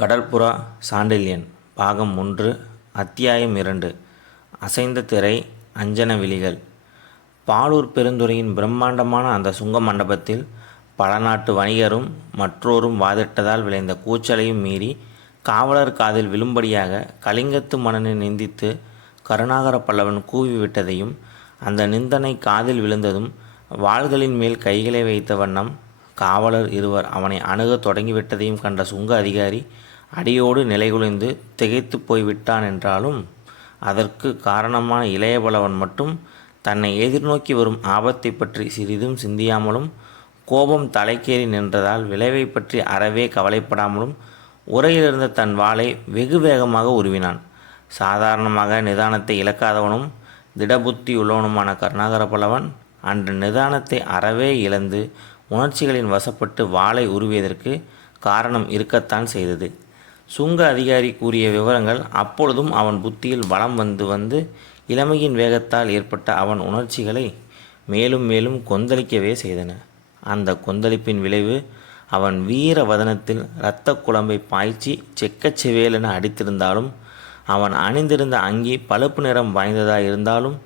கடற்புறா சாண்டில்யன் பாகம் 1 அத்தியாயம் 2 அசைந்த திரை அஞ்சன விழிகள். பாலூர் பெருந்துறையின் பிரம்மாண்டமான அந்த சுங்க மண்டபத்தில் பல நாட்டு வணிகரும் மற்றோரும் வாதிட்டதால் விளைந்த கூச்சலையும் மீறி காவலர் காதில் விழும்படியாக கலிங்கத்து மன்னனை நிந்தித்து கருணாகர பல்லவன் கூவிவிட்டதையும், அந்த நிந்தனை காதில் விழுந்ததும் வாள்களின் மேல் கைகளை வைத்த வண்ணம் காவலர் இருவர் அவனை அணுகத் தொடங்கிவிட்டதையும் கண்ட சுங்க அதிகாரி அடியோடு நிலைகுலைந்து திகைத்து போய்விட்டான். என்றாலும் அதற்கு காரணமான இளையபல்லவன் மட்டும் தன்னை எதிர்நோக்கி வரும் ஆபத்தை பற்றி சிறிதும் சிந்தியாமலும், கோபம் தலைக்கேறி நின்றதால் விளைவை பற்றி அறவே கவலைப்படாமலும் உரையிலிருந்த தன் வாளை வெகு வேகமாக உருவினான். சாதாரணமாக நிதானத்தை இழக்காதவனும் திடபுத்தி உள்ளவனுமான கருணாகர பல்லவன் அன்று நிதானத்தை அறவே இழந்து உணர்ச்சிகளின் வசப்பட்டு வாளை உருவியதற்கு காரணம் இருக்கத்தான் செய்தது. சுங்க அதிகாரி கூறிய விவரங்கள் அப்பொழுதும் அவன் புத்தியில் வலம் வந்து இளமையின் வேகத்தால் ஏற்பட்ட அவன் உணர்ச்சிகளை மேலும் மேலும் கொந்தளிக்கவே செய்தன. அந்த கொந்தளிப்பின் விளைவு அவன் வீர வதனத்தில் இரத்த குழம்பை பாய்ச்சி செக்கச்செவேலென அடித்திருந்தாலும், அவன் அணிந்திருந்த அங்கி பழுப்பு நிறம் வாய்ந்ததாக இருந்தாலும்,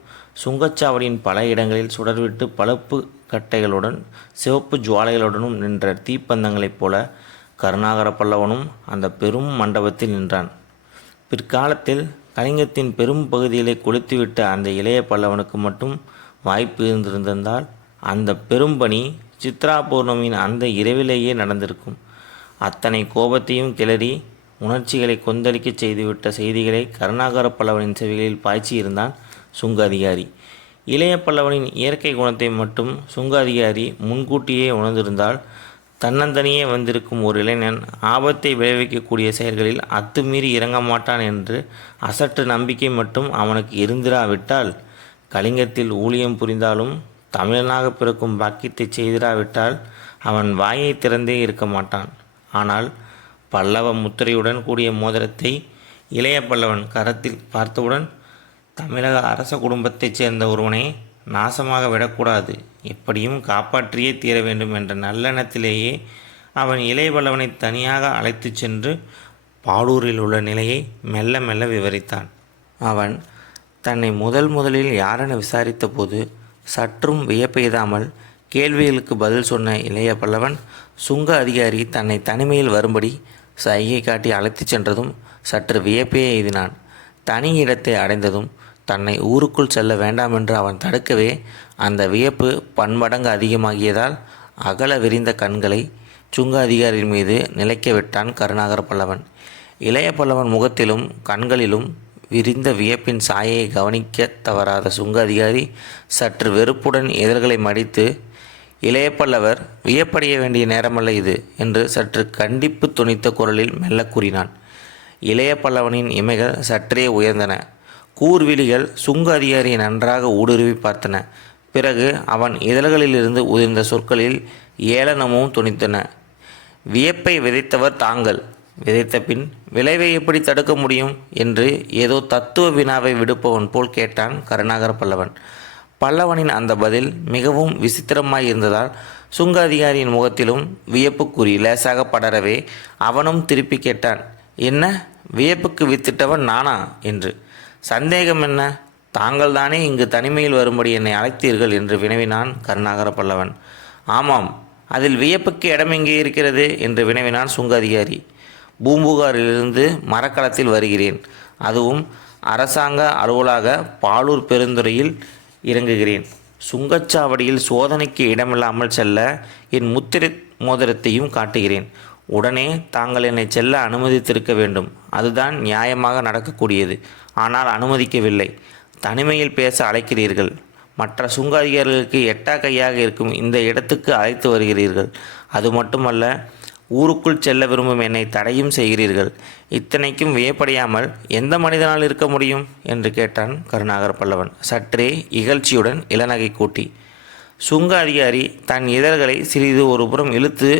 சுங்கச்சாவடியின் பல இடங்களில் சுடர்விட்டு பழுப்பு கட்டைகளுடன் சிவப்பு ஜுவாலைகளுடனும் நின்ற தீப்பந்தங்களைப் போல கருணாகர பல்லவனும் அந்த பெரும் மண்டபத்தில் நின்றான். பிற்காலத்தில் கலிங்கத்தின் பெரும் பகுதிகளை கொளுத்துவிட்ட அந்த இளைய பல்லவனுக்கு மட்டும் வாய்ப்பு இருந்திருந்தால் அந்த பெரும்பணி சித்ரா பௌர்ணமியின் அந்த இரவிலேயே நடந்திருக்கும். அத்தனை கோபத்தையும் கிளறி உணர்ச்சிகளை கொந்தளிக்க செய்துவிட்ட செய்திகளை கருணாகர பல்லவனின் செவிகளில் பாய்ச்சி இருந்தான் சுங்க அதிகாரி. இளைய பல்லவனின் இயற்கை குணத்தை மட்டும் சுங்க அதிகாரி முன்கூட்டியே உணர்ந்திருந்தால், தன்னந்தனியே வந்திருக்கும் ஒரு இளைஞன் ஆபத்தை விளைவிக்கக்கூடிய செயல்களில் அத்துமீறி இறங்க மாட்டான் என்று அசட்டு நம்பிக்கை மட்டும் அவனுக்கு இருந்திராவிட்டால், கலிங்கத்தில் ஊழியம் புரிந்தாலும் தமிழனாக பிறக்கும் பாக்கியத்தை செய்திராவிட்டால் அவன் வாயை திறந்தே இருக்க மாட்டான். ஆனால் பல்லவ முத்திரையுடன் கூடிய மோதிரத்தை இளைய பல்லவன் கரத்தில் பார்த்தவுடன், தமிழக அரச குடும்பத்தைச் சேர்ந்த ஒருவனை நாசமாக விடக்கூடாது, எப்படியும் காப்பாற்றியே தீர வேண்டும் என்ற நல்லெண்ணத்திலேயே அவன் இளைய பல்லவனை தனியாக அழைத்து சென்று பாலூரில் உள்ள நிலையை மெல்ல மெல்ல விவரித்தான். அவன் தன்னை முதலில் யாரென விசாரித்த போது சற்றும் வியப்பெய்தாமல் கேள்விகளுக்கு பதில் சொன்ன இளைய பல்லவன், சுங்க அதிகாரி தன்னை தனிமையில் வரும்படி சைகை காட்டி அழைத்து சென்றதும் சற்று வியப்பே எய்தினான். தனி இடத்தை அடைந்ததும் தன்னை ஊருக்குள் செல்ல வேண்டாம் என்று அவன் தடுக்கவே அந்த வியப்பு பன்மடங்கு அதிகமாகியதால் அகல விரிந்த கண்களை சுங்க அதிகாரியின் மீது நிலைக்க விட்டான் கருணாகர பல்லவன். இளைய பல்லவன் முகத்திலும் கண்களிலும் விரிந்த வியப்பின் சாயையை கவனிக்க தவறாத சுங்க அதிகாரி சற்று வெறுப்புடன் இதழ்களை மடித்து, இளைய பல்லவர், வியப்படைய வேண்டிய நேரமல்ல இது என்று சற்று கண்டிப்பு துணித்த குரலில் மெல்ல கூறினான். இளைய பல்லவனின் இமைகள் சற்றே உயர்ந்தன. கூர்விழிகள் சுங்க அதிகாரியை நன்றாக ஊடுருவி பார்த்தன. பிறகு அவன் இதழ்களிலிருந்து உதிர்ந்த சொற்களில் ஏளனமும் துணித்தன. வியப்பை விதைத்தவர் தாங்கள், விதைத்த பின் விளைவை எப்படி தடுக்க முடியும் என்று ஏதோ தத்துவ வினாவை விடுப்பவன் போல் கேட்டான் கருணாகர பல்லவன். பல்லவனின் அந்த பதில் மிகவும் விசித்திரமாய் இருந்ததால் சுங்க அதிகாரியின் முகத்திலும் வியப்புக்குறி லேசாக படரவே அவனும் திருப்பி கேட்டான், என்ன, வியப்புக்கு வித்திட்டவன் நானா என்று? சந்தேகம் என்ன? தாங்கள் தானே இங்கு தனிமையில் வரும்படி என்னை அழைத்தீர்கள் என்று வினவினான் கருணாகர பல்லவன். ஆமாம், அதில் வியப்புக்கு இடம் எங்கே இருக்கிறது என்று வினவினான் சுங்க அதிகாரி. பூம்புகாரிலிருந்து மரக்கலத்தில் வருகிறேன். அதுவும் அரசாங்க அலுவலாக பாலூர் பெருந்துறையில் இறங்குகிறேன். சுங்கச்சாவடியில் சோதனைக்கு இடமில்லாமல் செல்ல என் முத்திரை மோதிரத்தையும் காட்டுகிறேன். உடனே தாங்கள் என்னை செல்ல அனுமதித்திருக்க வேண்டும். அதுதான் நியாயமாக நடக்கக்கூடியது. ஆனால் அனுமதிக்கவில்லை. தனிமையில் பேச அழைக்கிறீர்கள். மற்ற சுங்க அதிகாரிகளுக்கு எட்டா கையாக இருக்கும் இந்த இடத்துக்கு அழைத்து வருகிறீர்கள். அது மட்டுமல்ல, ஊருக்குள் செல்ல விரும்பும் என்னை தடையும் செய்கிறீர்கள். இத்தனைக்கும் வியப்படையாமல் எந்த மனிதனால் இருக்க முடியும் என்று கேட்டான் கருணாகர பல்லவன் சற்றே இகழ்ச்சியுடன் இளநகை கூட்டி. சுங்க அதிகாரி தன் இதழ்களை சிறிது ஒருபுறம் இழுத்து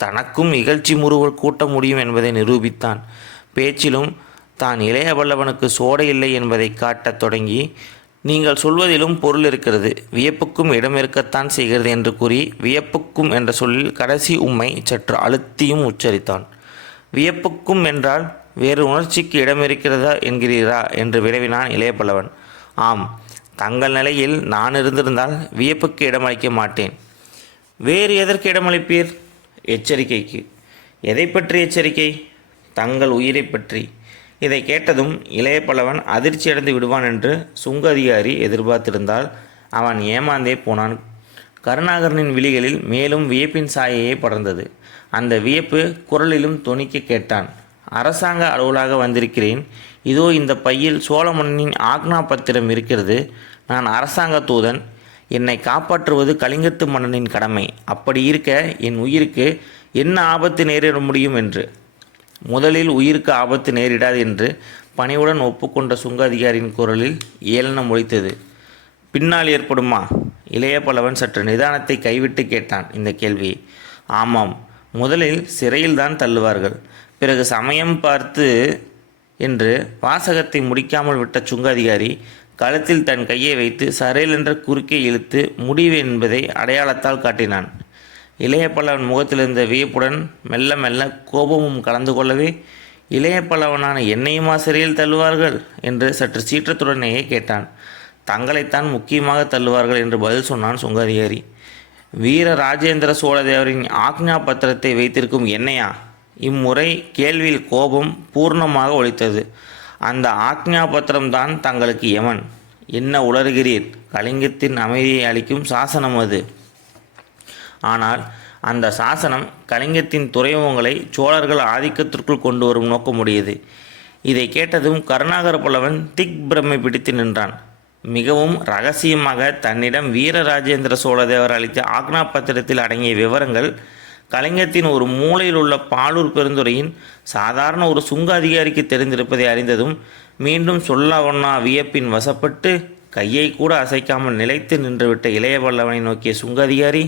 தனக்கும் இகழ்ச்சி முறுவல் கூட்ட முடியும் என்பதை நிரூபித்தான். பேச்சிலும் தான் இளைய பல்லவனுக்கு சோடை இல்லை என்பதை காட்டத் தொடங்கி, நீங்கள் சொல்வதிலும் பொருள் இருக்கிறது, வியப்புக்கும் இடம் இருக்கத்தான் செய்கிறது என்று கூறி வியப்புக்கும் என்ற சொல்லில் கடைசி உம்மை சற்று அழுத்தியும் உச்சரித்தான். வியப்புக்கும் என்றால் வேறு உணர்ச்சிக்கு இடம் இருக்கிறதா என்கிறீரா என்று வினவினான் இளைய பல்லவன். ஆம், தங்கள் நிலையில் நான் இருந்திருந்தால் வியப்புக்கு இடமளிக்க மாட்டேன். வேறு எதற்கு இடமளிப்பீர்? எச்சரிக்கைக்கு. எதை பற்றி எச்சரிக்கை? தங்கள் உயிரை பற்றி. இதை கேட்டதும் இளைய பல்லவன் அதிர்ச்சியடைந்து விடுவான் என்று சுங்க அதிகாரி எதிர்பார்த்திருந்தால் அவன் ஏமாந்தே போனான். கருணாகரனின் விழிகளில் மேலும் வியப்பின் சாயையே படர்ந்தது. அந்த வியப்பு குரலிலும் தொனிக்க கேட்டான். அரசாங்க அலுவலாக வந்திருக்கிறேன். இதோ இந்த பையில் சோழ மன்னனின் ஆக்னா பத்திரம் இருக்கிறது. நான் அரசாங்க தூதன். என்னை காப்பாற்றுவது கலிங்கத்து மன்னனின் கடமை. அப்படி இருக்க என் உயிருக்கு என்ன ஆபத்து நேரிட முடியும் என்று. முதலில் உயிருக்கு ஆபத்து நேரிடாது என்று பணிவுடன் ஒப்புக்கொண்ட சுங்க அதிகாரியின் குரலில் ஏளனம் ஒலித்தது. பின்னால் ஏற்படுமா? இளைய பல்லவன் சற்று நிதானத்தை கைவிட்டு கேட்டான் இந்த கேள்வியை. ஆமாம், முதலில் சிறையில்தான் தள்ளுவார்கள். பிறகு சமயம் பார்த்து என்று வாசகத்தை முடிக்காமல் விட்ட சுங்க அதிகாரி கழுத்தில் தன் கையை வைத்து சரையில் என்ற குறுக்கே இழுத்து முடிவு என்பதை அடையாளத்தால் காட்டினான். இளைய பல்லவன் முகத்திலிருந்த வியப்புடன் மெல்ல மெல்ல கோபமும் கலந்து கொள்ளவே, இளைய பல்லவனான என்னையுமா சிறையில் தள்ளுவார்கள் என்று சற்று சீற்றத்துடனேயே கேட்டான். தங்களைத்தான் முக்கியமாக தள்ளுவார்கள் என்று பதில் சொன்னான் சுங்க அதிகாரி. வீர ராஜேந்திர சோழ தேவரின் ஆக்ஞா பத்திரத்தை வைத்திருக்கும் என்னையா? இம்முறை கேள்வியில் கோபம் பூர்ணமாக ஒலித்தது. அந்த ஆக்ஞா பத்திரம்தான் தங்களுக்கு யமன். என்ன உளறுகிறீர்? கலிங்கத்தின் அமைதியை அளிக்கும் சாசனம் அது. ஆனால் அந்த சாசனம் கலிங்கத்தின் துறைமுகங்களை சோழர்கள் ஆதிக்கத்திற்குள் கொண்டு வரும் நோக்கமுடையது. இதை கேட்டதும் கருணாகர பல்லவன் திக்பிரமை பிடித்து நின்றான். மிகவும் இரகசியமாக தன்னிடம் வீரராஜேந்திர சோழதேவர் அளித்த ஆக்னா பத்திரத்தில் அடங்கிய விவரங்கள் கலிங்கத்தின் ஒரு மூலையில் உள்ள பாலூர் பெருந்துறையின் சாதாரண ஒரு சுங்க அதிகாரிக்கு தெரிந்திருப்பதை அறிந்ததும் மீண்டும் சொல்லவொன்னா வியப்பின் வசப்பட்டு கையை கூட அசைக்காமல் நிலைத்து நின்றுவிட்ட இளைய பல்லவனை நோக்கிய சுங்க அதிகாரி,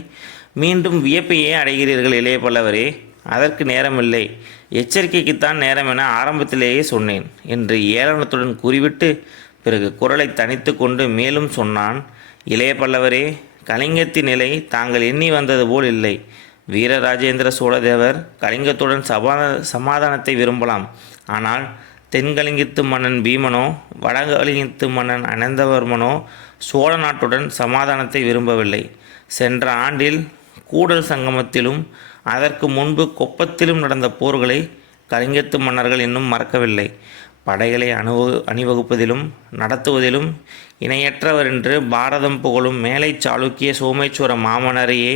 மீண்டும் வியப்பையே அடைகிறீர்கள் இளைய பல்லவரே? அதற்கு நேரமில்லை, எச்சரிக்கைக்குத்தான் நேரம் என ஆரம்பத்திலேயே சொன்னேன் என்று ஏளனத்துடன் கூறிவிட்டு பிறகு குரலை தனித்து கொண்டு மேலும் சொன்னான். இளைய பல்லவரே, கலிங்கத்தின் நிலை தாங்கள் எண்ணி வந்தது போல் இல்லை. வீரராஜேந்திர சோழதேவர் கலிங்கத்துடன் சமாதானத்தை விரும்பலாம். ஆனால் தென்கலிங்கத்து மன்னன் பீமனோ வடகலிங்கத்து மன்னன் அனந்தவர்மனோ சோழ நாட்டுடன் சமாதானத்தை விரும்பவில்லை. சென்ற ஆண்டில் கூடல் சங்கமத்திலும் அதற்கு முன்பு கொப்பத்திலும் நடந்த போர்களை கலிங்கத்து மன்னர்கள் இன்னும் மறக்கவில்லை. படைகளை அணிவகுப்பதிலும் நடத்துவதிலும் இணையற்றவர் என்று பாரதம் புகழும் மேலை சாளுக்கிய சோமேஸ்வர மாமன்னரையே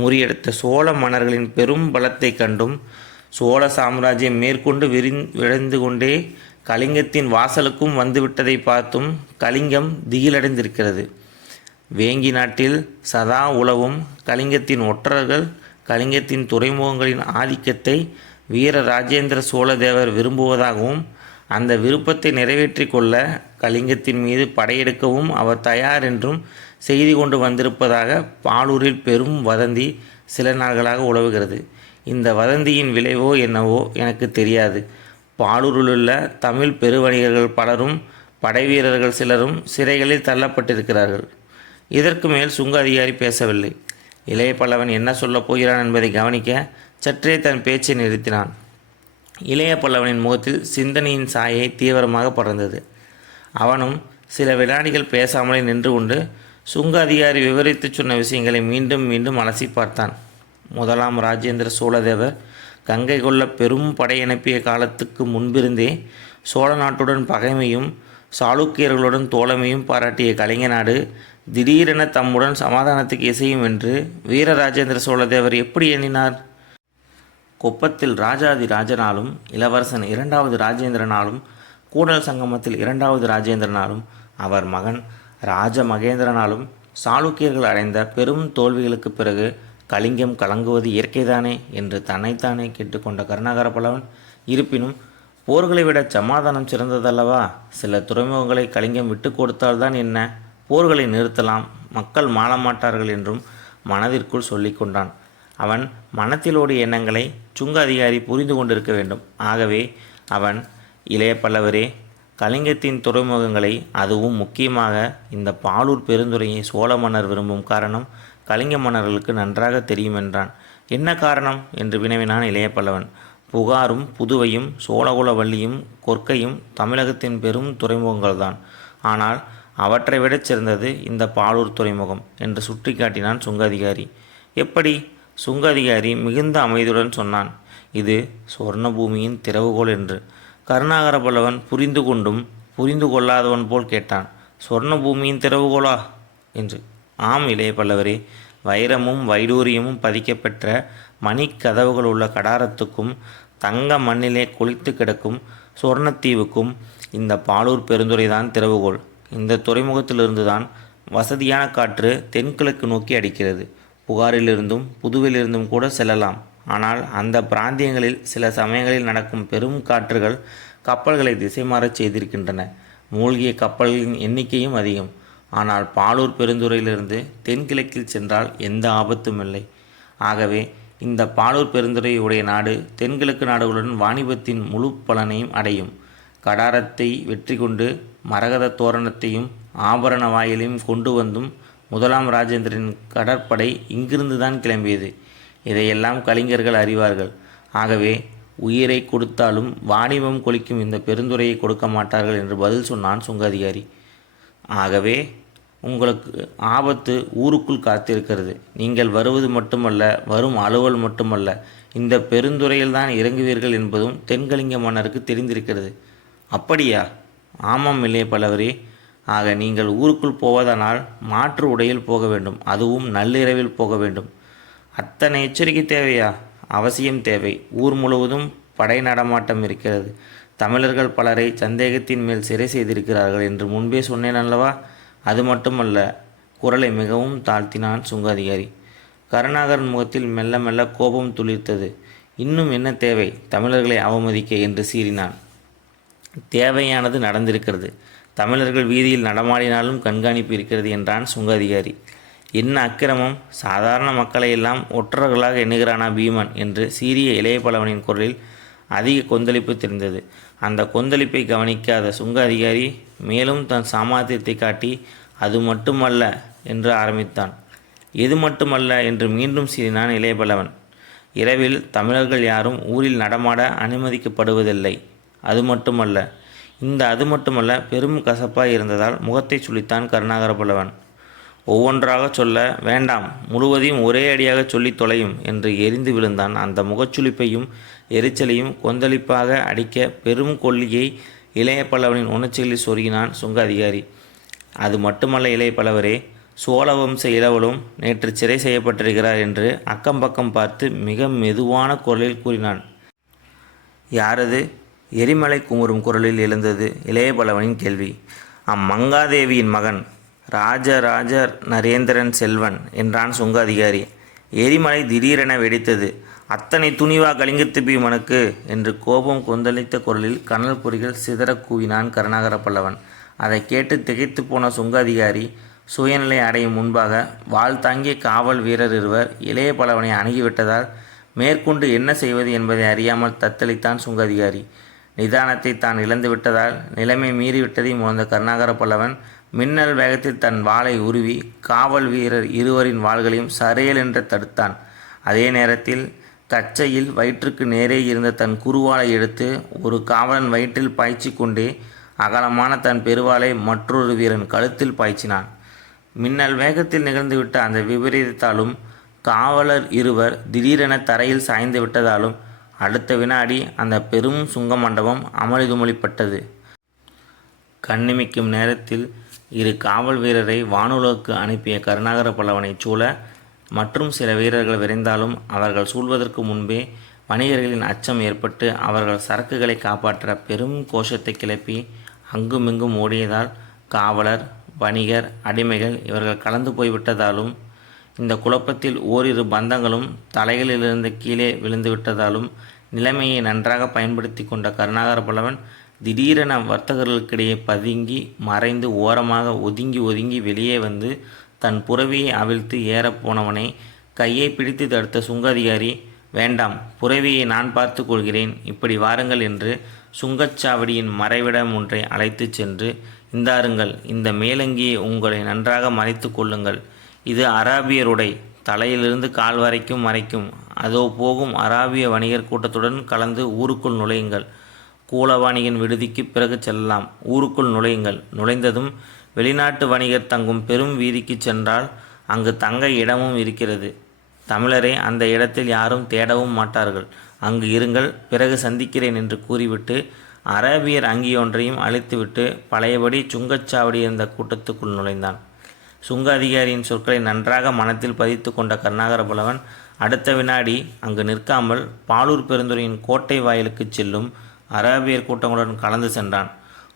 முறியெடுத்த சோழ மன்னர்களின் பெரும் பலத்தை கண்டும் சோழ சாம்ராஜ்யம் மேற்கொண்டு விரைந்து கொண்டே கலிங்கத்தின் வாசலுக்கும் வந்துவிட்டதை பார்த்தும் கலிங்கம் திகிலடைந்திருக்கிறது. வேங்கி நாட்டில் சதா உலவும் கலிங்கத்தின் ஒற்றர்கள் கலிங்கத்தின் துறைமுகங்களின் ஆதிக்கத்தை வீர ராஜேந்திர சோழதேவர் விரும்புவதாகவும் அந்த விருப்பத்தை நிறைவேற்றி கொள்ள கலிங்கத்தின் மீது படையெடுக்கவும் அவர் தயார் என்றும் செய்தி கொண்டு வந்திருப்பதாக பாலூரில் பெரும் வதந்தி சில நாள்களாக உலவுகிறது. இந்த வதந்தியின் விளைவோ என்னவோ எனக்கு தெரியாது. பாலூரிலுள்ள தமிழ் பெருவணிகர்கள் பலரும் படைவீரர்கள் சிலரும் சிறைகளில் தள்ளப்பட்டிருக்கிறார்கள். இதற்கு மேல் சுங்க அதிகாரி பேசவில்லை. இளைய பல்லவன் என்ன சொல்லப் போகிறான் என்பதை கவனிக்க சற்றே தன் பேச்சை நிறுத்தினான். இளைய பல்லவனின் முகத்தில் சிந்தனையின் சாயை தீவிரமாக படர்ந்தது. அவனும் சில வினாடிகள் பேசாமலே நின்று கொண்டு சுங்க அதிகாரி விவரித்து சொன்ன விஷயங்களை மீண்டும் மீண்டும் அலசி பார்த்தான். முதலாம் ராஜேந்திர சோழதேவர் கங்கை கொள்ள பெரும் படையனுப்பிய காலத்துக்கு முன்பிருந்தே சோழ நாட்டுடன் பகைமையும் சாளுக்கியர்களுடன் தோழமையும் பாராட்டிய கலிங்க நாடு திடீரென தம்முடன் சமாதானத்துக்கு இசையும் என்று வீரராஜேந்திர சோழதேவர் எப்படி எண்ணினார்? கொப்பத்தில் ராஜாதி ராஜனாலும் இளவரசன் இரண்டாவது ராஜேந்திரனாலும் கூடல் சங்கமத்தில் இரண்டாவது ராஜேந்திரனாலும் அவர் மகன் ராஜ மகேந்திரனாலும் சாளுக்கியர்கள் அடைந்த பெரும் தோல்விகளுக்கு பிறகு கலிங்கம் கலங்குவது இயற்கைதானே என்று தன்னைத்தானே கேட்டுக்கொண்ட கருணாகர பல்லவன், இருப்பினும் போர்களை விட சமாதானம் சிறந்ததல்லவா? சில துறைமுகங்களை கலிங்கம் விட்டு கொடுத்தால்தான் என்ன? போர்களை நிறுத்தலாம், மக்கள் மாளமாட்டார்கள் என்றும் மனதிற்குள் சொல்லி கொண்டான். அவன் மனத்திலோடைய எண்ணங்களை சுங்க அதிகாரி புரிந்து கொண்டிருக்க வேண்டும். ஆகவே அவன், இளைய பல்லவரே, கலிங்கத்தின் துறைமுகங்களை, அதுவும் முக்கியமாக இந்த பாலூர் பெருந்துறையை சோழ மன்னர் விரும்பும் காரணம் கலிங்க மன்னர்களுக்கு நன்றாக தெரியும் என்றான். என்ன காரணம் என்று வினவினான் இளைய பல்லவன். புகாரும் புதுவையும் சோழகுலவள்ளியும் கொற்கையும் தமிழகத்தின் பெரும் துறைமுகங்கள்தான். ஆனால் அவற்றை விடச் சிறந்தது இந்த பாலூர் துறைமுகம் என்று சுட்டி காட்டினான் சுங்க அதிகாரி. எப்படி? சுங்க அதிகாரி மிகுந்த அமைதியுடன் சொன்னான். இது சொர்ண பூமியின் திறவுகோல் என்று. கருணாகர பல்லவன் புரிந்து கொண்டும் புரிந்து கொள்ளாதவன் போல் கேட்டான். சொர்ண பூமியின் திறவுகோலா என்று. ஆம் இளைய பல்லவரே, வைரமும் வைடூரியமும் பதிக்கப்பெற்ற மணிக்கதவுகள் உள்ள கடாரத்துக்கும் தங்க மண்ணிலே குளித்து கிடக்கும் சொர்ணத்தீவுக்கும் இந்த பாலூர் பெருந்துறைதான் திறவுகோல். இந்த துறைமுகத்திலிருந்துதான் வசதியான காற்று தென்கிழக்கு நோக்கி அடிக்கிறது. புகாரிலிருந்தும் புதுவையிலிருந்தும் கூட செல்லலாம். ஆனால் அந்த பிராந்தியங்களில் சில சமயங்களில் நடக்கும் பெரும் காற்றுகள் கப்பல்களை திசை மாறச் செய்திருக்கின்றன. மூழ்கிய கப்பல்களின் எண்ணிக்கையும் அதிகம். ஆனால் பாலூர் பெருந்துறையிலிருந்து தென்கிழக்கில் சென்றால் எந்த ஆபத்தும் இல்லை. ஆகவே இந்த பாலூர் பெருந்துறையுடைய நாடு தென்கிழக்கு நாடுகளுடன் வாணிபத்தின் முழு பலனையும் அடையும். கடாரத்தை வெற்றி கொண்டு மரகத தோரணத்தையும் ஆபரண வாயிலையும் கொண்டு வந்தும் முதலாம் ராஜேந்திரனின் கடற்படை இங்கிருந்து தான் கிளம்பியது. இதையெல்லாம் கலிங்கர்கள் அறிவார்கள். ஆகவே உயிரை கொடுத்தாலும் வாணிபம் கொளிக்கும் இந்த பெருந்துறையை கொடுக்க மாட்டார்கள் என்று பதில் சொன்னான் சுங்க அதிகாரி. ஆகவே உங்களுக்கு ஆபத்து ஊருக்குள் காத்திருக்கிறது. நீங்கள் வருவது மட்டுமல்ல, வரும் அலுவல் மட்டுமல்ல, இந்த பெருந்துறையில்தான் இறங்குவீர்கள் என்பதும் தென்கலிங்க மன்னருக்கு தெரிந்திருக்கிறது. அப்படியா? ஆமாம் இளைய பல்லவரே. ஆக நீங்கள் ஊருக்குள் போவதனால் மாற்று உடையில் போக வேண்டும். அதுவும் நள்ளிரவில் போக வேண்டும். அத்தனை எச்சரிக்கை தேவையா? அவசியம் தேவை. ஊர் முழுவதும் படை நடமாட்டம் இருக்கிறது. தமிழர்கள் பலரை சந்தேகத்தின் மேல் சிறை செய்திருக்கிறார்கள் என்று முன்பே சொன்னேன் அல்லவா? அது மட்டுமல்ல. குரலை மிகவும் தாழ்த்தினான் சுங்க அதிகாரி. கருணாகரன் முகத்தில் மெல்ல மெல்ல கோபம் துளிர்த்தது. இன்னும் என்ன தேவை தமிழர்களை அவமதிக்க என்று சீறினான். தேவையானது நடந்திருக்கிறது. தமிழர்கள் வீதியில் நடமாடினாலும் கண்காணிப்பு இருக்கிறது என்றான் சுங்க அதிகாரி. என்ன அக்கிரமம்! சாதாரண மக்களையெல்லாம் ஒற்றர்களாக எண்ணுகிறானா பீமன் என்று சீரிய இளைய பல்லவனின் குரலில் அதிக கொந்தளிப்பு தெரிந்தது. அந்த கொந்தளிப்பை கவனிக்காத சுங்க அதிகாரி மேலும் தன் சாமர்த்தியத்தை காட்டி அது மட்டுமல்ல என்று ஆரம்பித்தான். எது மட்டுமல்ல என்று மீண்டும் சீறினான் இளைய பல்லவன். இரவில் தமிழர்கள் யாரும் ஊரில் நடமாட அனுமதிக்கப்படுவதில்லை. அது மட்டுமல்ல. இந்த அது மட்டுமல்ல பெரும் கசப்பாய் இருந்ததால் முகத்தை சுளித்தான் கருணாகர பல்லவன். ஒவ்வொன்றாக சொல்ல வேண்டாம், முழுவதையும் ஒரே அடியாக சொல்லி தொலையும் என்று எரிந்து விழுந்தான். அந்த முகச்சுளிப்பையும் எரிச்சலையும் கொந்தளிப்பாக அடிக்க பெரும் கொல்லியை இளைய பல்லவனின் உணர்ச்சிகளில் சொருகினான் சுங்க அதிகாரி. அது மட்டுமல்ல இளைய பல்லவரே, சோழ வம்ச இளவலும் நேற்று சிறை செய்யப்பட்டிருக்கிறார் என்று அக்கம்பக்கம் பார்த்து மிக மெதுவான குரலில் கூறினான். யாரது? எரிமலை குமுறும் குரலில் எழுந்தது இளைய பல்லவனின் கேள்வி. அம்மங்காதேவியின் மகன் ராஜராஜ நரேந்திரன் செல்வன் என்றான் சுங்க அதிகாரி. எரிமலை திடீரென வெடித்தது. அத்தனை துணிவா கலிங்கத்து பீமனுக்கு என்று கோபம் கொந்தளித்த குரலில் கனல் பொறிகள் சிதற கூவினான் கருணாகர பல்லவன். அதை கேட்டு திகைத்து போன சுங்க அதிகாரி சுயநிலை அடையும் முன்பாக வாள் தாங்கிய காவல் வீரர் இருவர் இளைய பல்லவனை அணுகிவிட்டதால் மேற்கொண்டு என்ன செய்வது என்பதை அறியாமல் தத்தளித்தான் சுங்க அதிகாரி. நிதானத்தை தான் இழந்து விட்டதால் நிலைமை மீறிவிட்டதை உணர்ந்த கருணாகர பல்லவன் மின்னல் வேகத்தில் தன் வாளை உருவி காவல் வீரர் இருவரின் வாள்களையும் சரையல் என்று தடுத்தான். அதே நேரத்தில் கச்சையில் வயிற்றுக்கு நேரே இருந்த தன் குறுவாளை எடுத்து ஒரு காவலன் வயிற்றில் பாய்ச்சி கொண்டே அகலமான தன் பெருவாளை மற்றொரு வீரன் கழுத்தில் பாய்ச்சினான். மின்னல் வேகத்தில் நிகழ்ந்துவிட்ட அந்த விபரீதத்தாலும் காவலர் இருவர் திடீரென தரையில் சாய்ந்து விட்டதாலும் அடுத்த வினாடி அந்த பெரும் சுங்க மண்டபம் அமளிதுமளிப்பட்டது. கண்ணிமைக்கும் நேரத்தில் இரு காவல் வீரரை வானுலகுக்கு அனுப்பிய கருணாகர பல்லவனைச் சூழ மற்றும் சில வீரர்கள் விரைந்தாலும் அவர்கள் சூழ்வதற்கு முன்பே வணிகர்களின் அச்சம் ஏற்பட்டு அவர்கள் சரக்குகளை காப்பாற்ற பெரும் கோஷத்தை கிளப்பி அங்குமிங்கும் ஓடியதால் காவலர், வணிகர், அடிமைகள் இவர்கள் கலந்து போய்விட்டதாலும் இந்த குழப்பத்தில் ஓரிரு பந்தங்களும் தலைகளிலிருந்து கீழே விழுந்துவிட்டதாலும் நிலைமையை நன்றாக பயன்படுத்தி கொண்ட கருணாகர பல்லவன் திடீரென வர்த்தகர்களுக்கிடையே பதுங்கி மறைந்து ஓரமாக ஒதுங்கி வெளியே வந்து தன் புறவியை அவிழ்த்து ஏறப்போனவனை கையை பிடித்து தடுத்த சுங்க அதிகாரி, வேண்டாம், புறவியை நான் பார்த்து கொள்கிறேன், இப்படி வாருங்கள் என்று சுங்கச்சாவடியின் மறைவிடம் ஒன்றை அழைத்து சென்று, இந்தாருங்கள், இந்த மேலங்கியை உங்களை நன்றாக மறைத்து கொள்ளுங்கள். இது அராபியருடை, தலையிலிருந்து கால் வரைக்கும் மறைக்கும். அதோ போகும் அராபிய வணிகர் கூட்டத்துடன் கலந்து ஊருக்குள் நுழையுங்கள். கூலவாணியின் விடுதிக்கு பிறகு செல்லலாம். ஊருக்குள் நுழையுங்கள். நுழைந்ததும் வெளிநாட்டு வணிகர் தங்கும் பெரும் வீதிக்கு சென்றால் அங்கு தங்க இடமும் இருக்கிறது. தமிழரை அந்த இடத்தில் யாரும் தேடவும் மாட்டார்கள். அங்கு இருங்கள், பிறகு சந்திக்கிறேன் என்று கூறிவிட்டு அரேபியர் அங்கியொன்றையும் அழித்துவிட்டு பழையபடி சுங்கச்சாவடி இருந்த கூட்டத்துக்குள் நுழைந்தான். சுங்க அதிகாரியின் சொற்களை நன்றாக மனத்தில் பதித்து கொண்ட கருணாகர பல்லவன் அடுத்த வினாடி அங்கு நிற்காமல் பாலூர் பெருந்துறையின் கோட்டை வாயிலுக்கு செல்லும் அரேபியர் கூட்டங்களுடன் கலந்து சென்றான்.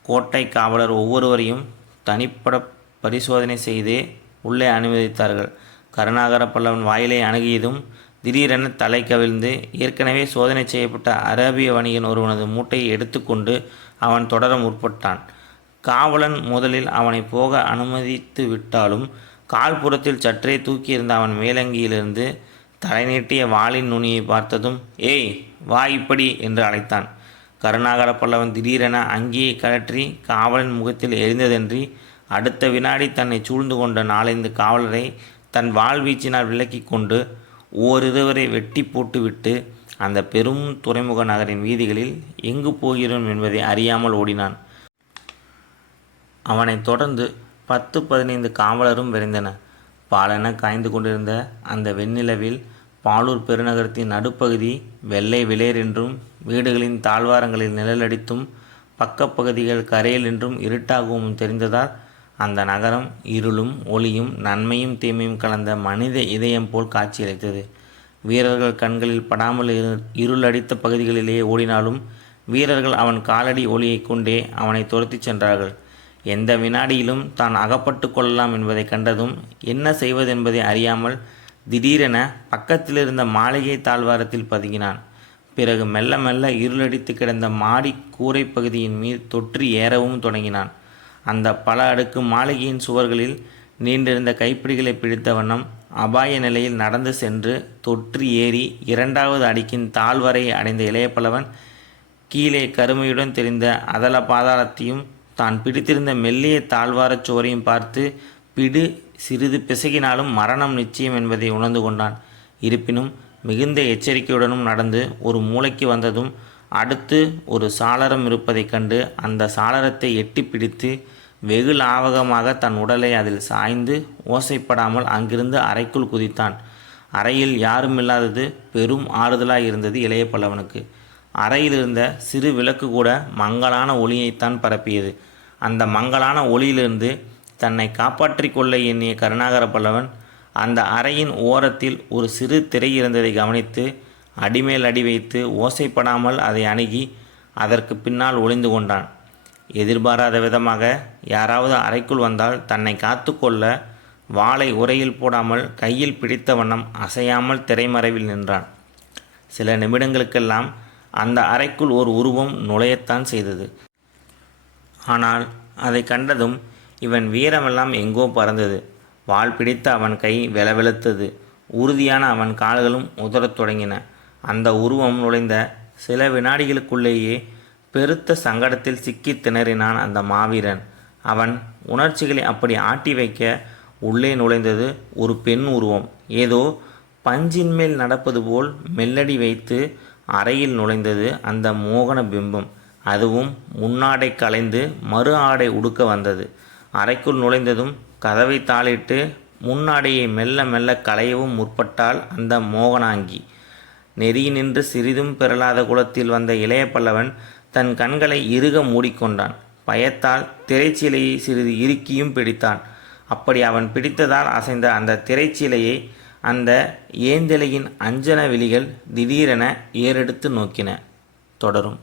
கோட்டை காவலர் ஒவ்வொருவரையும் தனிப்பட பரிசோதனை செய்தே உள்ளே அனுமதித்தார்கள். கருணாகர பல்லவன் வாயிலை அணுகியதும் திடீரென தலை கவிழ்ந்து ஏற்கனவே சோதனை செய்யப்பட்ட அரேபிய வணிகன் ஒருவனது மூட்டையை எடுத்துக்கொண்டு அவன் தொடர முற்பட்டான். காவலன் முதலில் அவனை போக அனுமதித்து விட்டாலும் கால்புறத்தில் சற்றே தூக்கியிருந்த அவன் மேலங்கியிலிருந்து தலை நீட்டிய வாளின் நுனியை பார்த்ததும், ஏய் வா இப்படி என்று அழைத்தான். கருணாகர பல்லவன் திடீரென அங்கியை கழற்றி காவலன் முகத்தில் எரிந்ததன்றி அடுத்த வினாடி தன்னை சூழ்ந்து கொண்ட 4-5 காவலரை தன் வாழ்வீச்சினால் விலக்கி கொண்டு ஓரிருவரை வெட்டி போட்டுவிட்டு அந்த பெரும் துறைமுக நகரின் வீதிகளில் எங்கு போகிறோம் என்பதை அறியாமல் ஓடினான். அவனைத் தொடர்ந்து 10-15 காவலரும் விரைந்தன. பாலென காய்ந்து கொண்டிருந்த அந்த வெண்ணிலவில் பாலூர் பெருநகரத்தின் நடுப்பகுதி வெள்ளை விளேர் என்றும் வீடுகளின் தாழ்வாரங்களில் நிழலடித்தும் பக்கப்பகுதிகள் கரையில் என்றும் இருட்டாகவும் தெரிந்ததால் அந்த நகரம் இருளும் ஒளியும் நன்மையும் தீமையும் கலந்த மனித இதயம் போல் காட்சியளித்தது. வீரர்கள் கண்களில் படாமல் இருளடித்த பகுதிகளிலேயே ஓடினாலும் வீரர்கள் அவன் காலடி ஒளியை கொண்டே அவனை துரத்தி சென்றார்கள். எந்த வினாடியிலும் தான் அகப்பட்டு கொள்ளலாம் என்பதை கண்டதும் என்ன செய்வதென்பதை அறியாமல் திடீரென பக்கத்திலிருந்த மாளிகை தாழ்வாரத்தில் பதுங்கினான். பிறகு மெல்ல மெல்ல இருளடித்து கிடந்த மாடி கூரை பகுதியின் மீது தொற்றி ஏறவும் தொடங்கினான். அந்த பல அடுக்கு மாளிகையின் சுவர்களில் நீண்டிருந்த கைப்பிடிகளை பிடித்த வண்ணம் அபாய நிலையில் நடந்து சென்று தொற்றி ஏறி 2வது அடுக்கின் தாழ்வரை அடைந்த இளைய பல்லவன் கீழே கருமையுடன் தெரிந்த அதல பாதாளத்தையும் தான் பிடித்திருந்த மெல்லிய தாழ்வாரச் சுவரையும் பார்த்து பிடு சிறிது பிசகினாலும் மரணம் நிச்சயம் என்பதை உணர்ந்து கொண்டான். இருப்பினும் மிகுந்த எச்சரிக்கையுடனும் நடந்து ஒரு மூலைக்கு வந்ததும் அடுத்து ஒரு சாளரம் இருப்பதைக் கண்டு அந்த சாளரத்தை எட்டி பிடித்து வெகு லாவகமாக தன் உடலை அதில் சாய்ந்து ஓசைப்படாமல் அங்கிருந்து அறைக்குள் குதித்தான். அறையில் யாருமில்லாதது பெரும் ஆறுதலாய் இருந்தது இளைய பல்லவனுக்கு. அறையில் இருந்த சிறு விளக்கு கூட மங்கலான ஒளியைத்தான் பரப்பியது. அந்த மங்கலான ஒளியிலிருந்து தன்னை காப்பாற்றி கொள்ள எண்ணிய கருணாகர பல்லவன் அந்த அறையின் ஓரத்தில் ஒரு சிறு திரை இருந்ததை கவனித்து அடிமேல் அடி வைத்து ஓசைப்படாமல் அதை அணுகி அதற்கு பின்னால் ஒளிந்து கொண்டான். எதிர்பாராத விதமாக யாராவது அறைக்குள் வந்தால் தன்னை காத்து கொள்ள வாளை உறையில் போடாமல் கையில் பிடித்த வண்ணம் அசையாமல் திரைமறைவில் நின்றான். சில நிமிடங்களுக்கெல்லாம் அந்த அறைக்குள் ஒரு உருவம் நுழையத்தான் செய்தது. ஆனால் அதை கண்டதும் இவன் வீரமெல்லாம் எங்கோ பறந்தது. வாள் பிடித்த அவன் கை வெலவெலுத்தது. உறுதியான அவன் கால்களும் உதறத் தொடங்கின. அந்த உருவம் நுழைந்த சில வினாடிகளுக்குள்ளேயே பெருத்த சங்கடத்தில் சிக்கி திணறினான் அந்த மாவீரன். அவன் உணர்ச்சிகளை அப்படி ஆட்டி வைக்க உள்ளே நுழைந்தது ஒரு பெண் உருவம். ஏதோ பஞ்சின் மேல் நடப்பது போல் மெல்லடி வைத்து அறையில் நுழைந்தது அந்த மோகன பிம்பம். அதுவும் முன்னாடை களைந்து மறு ஆடை உடுக்க வந்தது. அறைக்குள் நுழைந்ததும் கதவை தாளிட்டு முன்னாடையை மெல்ல மெல்ல களையவும் முற்பட்டால் அந்த மோகனாங்கி. நெறியினின்று சிறிதும் பெறலாத குலத்தில் வந்த இளைய பல்லவன் தன் கண்களை இறுக மூடிக்கொண்டான். பயத்தால் திரைச்சீலையை சிறிது இறுக்கியும் பிடித்தான். அப்படி அவன் பிடித்ததால் அசைந்த அந்த திரைச்சீலையை அந்த ஏந்திலையின் அஞ்சன விழிகள் திடீரென ஏறெடுத்து நோக்கின. தொடரும்.